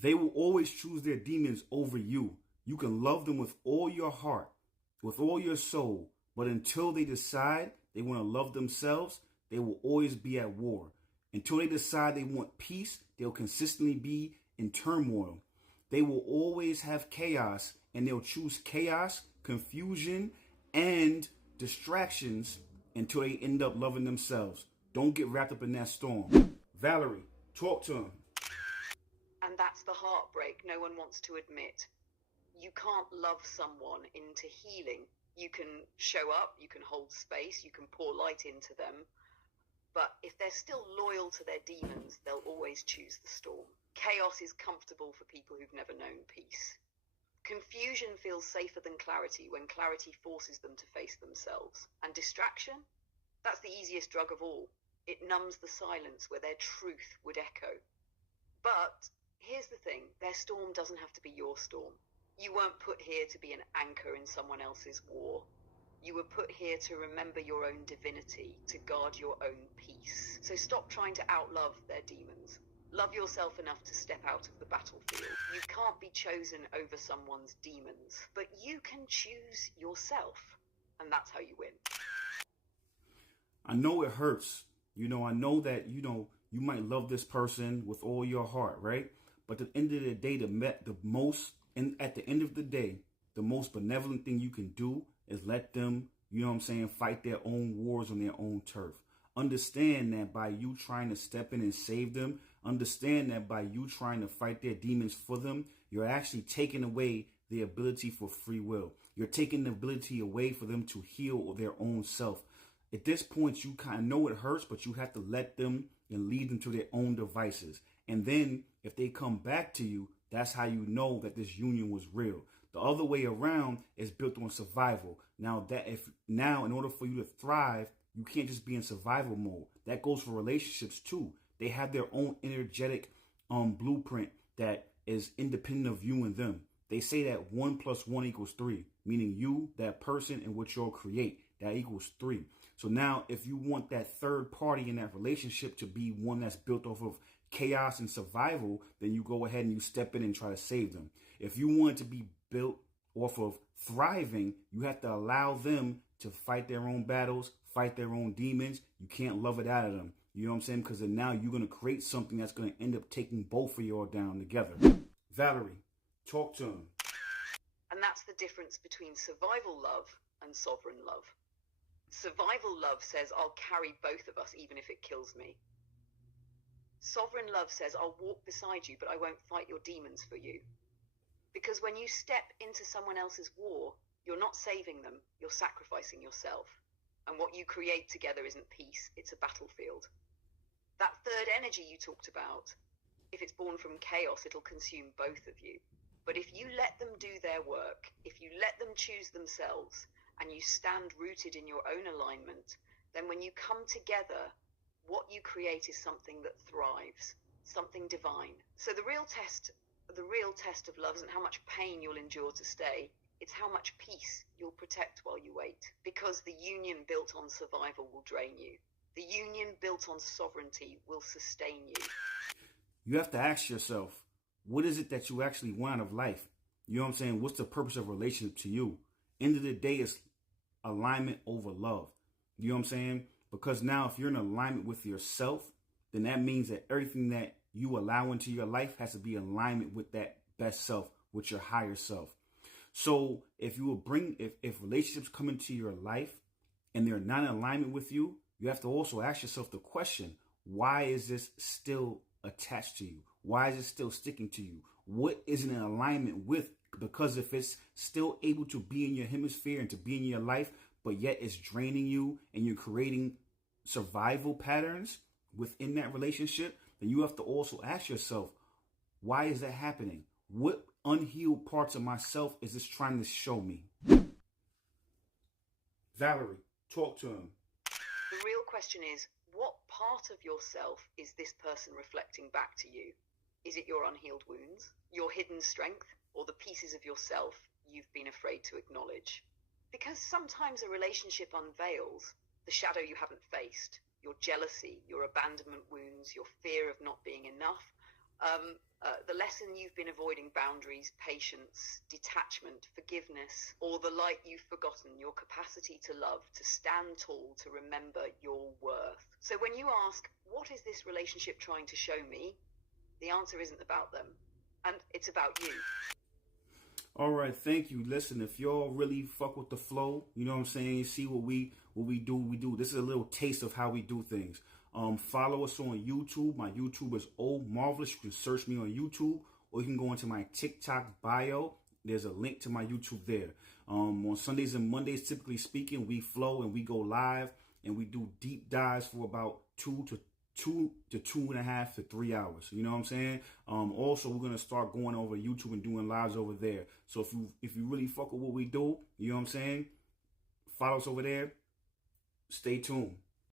They will always choose their demons over you. You can love them with all your heart, with all your soul, but until they decide they want to love themselves, they will always be at war. Until they decide they want peace, they'll consistently be in turmoil. They will always have chaos, and they'll choose chaos, confusion, and distractions until they end up loving themselves. Don't get wrapped up in that storm. Valerie, talk to him. And that's the heartbreak no one wants to admit. You can't love someone into healing. You can show up, you can hold space, you can pour light into them. But if they're still loyal to their demons, they'll always choose the storm. Chaos is comfortable for people who've never known peace. Confusion feels safer than clarity when clarity forces them to face themselves. And distraction? That's the easiest drug of all. It numbs the silence where their truth would echo. But here's the thing, their storm doesn't have to be your storm. You weren't put here to be an anchor in someone else's war. You were put here to remember your own divinity, to guard your own peace. So stop trying to outlove their demons. Love yourself enough to step out of the battlefield. You can't be chosen over someone's demons, but you can choose yourself. And that's how you win. I know it hurts. I know that, you might love this person with all your heart, right? But at the end of the day, at the end of the day, the most benevolent thing you can do is let them, fight their own wars on their own turf. Understand that by you trying to step in and save them, understand that by you trying to fight their demons for them, you're actually taking away the ability for free will. You're taking the ability away for them to heal their own self. At this point, you kind of know it hurts, but you have to let them and lead them to their own devices. And then if they come back to you, that's how you know that this union was real. The other way around is built on survival. Now, in order for you to thrive, you can't just be in survival mode. That goes for relationships too. They have their own energetic blueprint that is independent of you and them. They say that 1 + 1 = 3, meaning you, that person, and what you'll create, that equals 3. So now if you want that third party in that relationship to be one that's built off of chaos and survival, then you go ahead and you step in and try to save them. If you want it to be built off of thriving, you have to allow them to fight their own battles, fight their own demons. You can't love it out of them. You know what I'm saying? Because then now you're going to create something that's going to end up taking both of you all down together. Valerie, talk to him. And that's the difference between survival love and sovereign love. Survival love says, I'll carry both of us even if it kills me. Sovereign love says, I'll walk beside you, but I won't fight your demons for you. Because when you step into someone else's war, you're not saving them, you're sacrificing yourself. And what you create together isn't peace, it's a battlefield. That third energy you talked about, if it's born from chaos, it'll consume both of you. But if you let them do their work, if you let them choose themselves, and you stand rooted in your own alignment, then when you come together, what you create is something that thrives, something divine. So the real test of love isn't how much pain you'll endure to stay, it's how much peace you'll protect while you wait. Because the union built on survival will drain you. The union built on sovereignty will sustain you. You have to ask yourself, what is it that you actually want out of life? You know what I'm saying? What's the purpose of a relationship to you? End of the day, it's alignment over love. You know what I'm saying? Because now if you're in alignment with yourself, then that means that everything that you allow into your life has to be in alignment with that best self, with your higher self. So if relationships come into your life and they're not in alignment with you, you have to also ask yourself the question, why is this still attached to you? Why is it still sticking to you? What isn't in alignment with? Because if it's still able to be in your hemisphere and to be in your life, but yet it's draining you and you're creating survival patterns within that relationship, then you have to also ask yourself, why is that happening? What unhealed parts of myself is this trying to show me? Valerie, talk to him. The real question is, what part of yourself is this person reflecting back to you? Is it your unhealed wounds, your hidden strength, or the pieces of yourself you've been afraid to acknowledge? Because sometimes a relationship unveils the shadow you haven't faced, your jealousy, your abandonment wounds, your fear of not being enough. the lesson you've been avoiding: boundaries, patience, detachment, forgiveness, or the light you've forgotten: your capacity to love, to stand tall, to remember your worth. So when you ask, what is this relationship trying to show me? The answer isn't about them, and it's about you. All right, thank you. Listen, if y'all really fuck with the flow, you know what I'm saying, see what we do. This is a little taste of how we do things. Follow us on YouTube. My YouTube is Omarvelous. You can search me on YouTube, or you can go into my TikTok bio. There's a link to my YouTube there. On Sundays and Mondays, typically speaking, we flow and we go live and we do deep dives for about 2 to 2.5 to 3 hours. You know what I'm saying? Also, we're gonna start going over YouTube and doing lives over there. So if you really fuck with what we do, you know what I'm saying? Follow us over there. Stay tuned.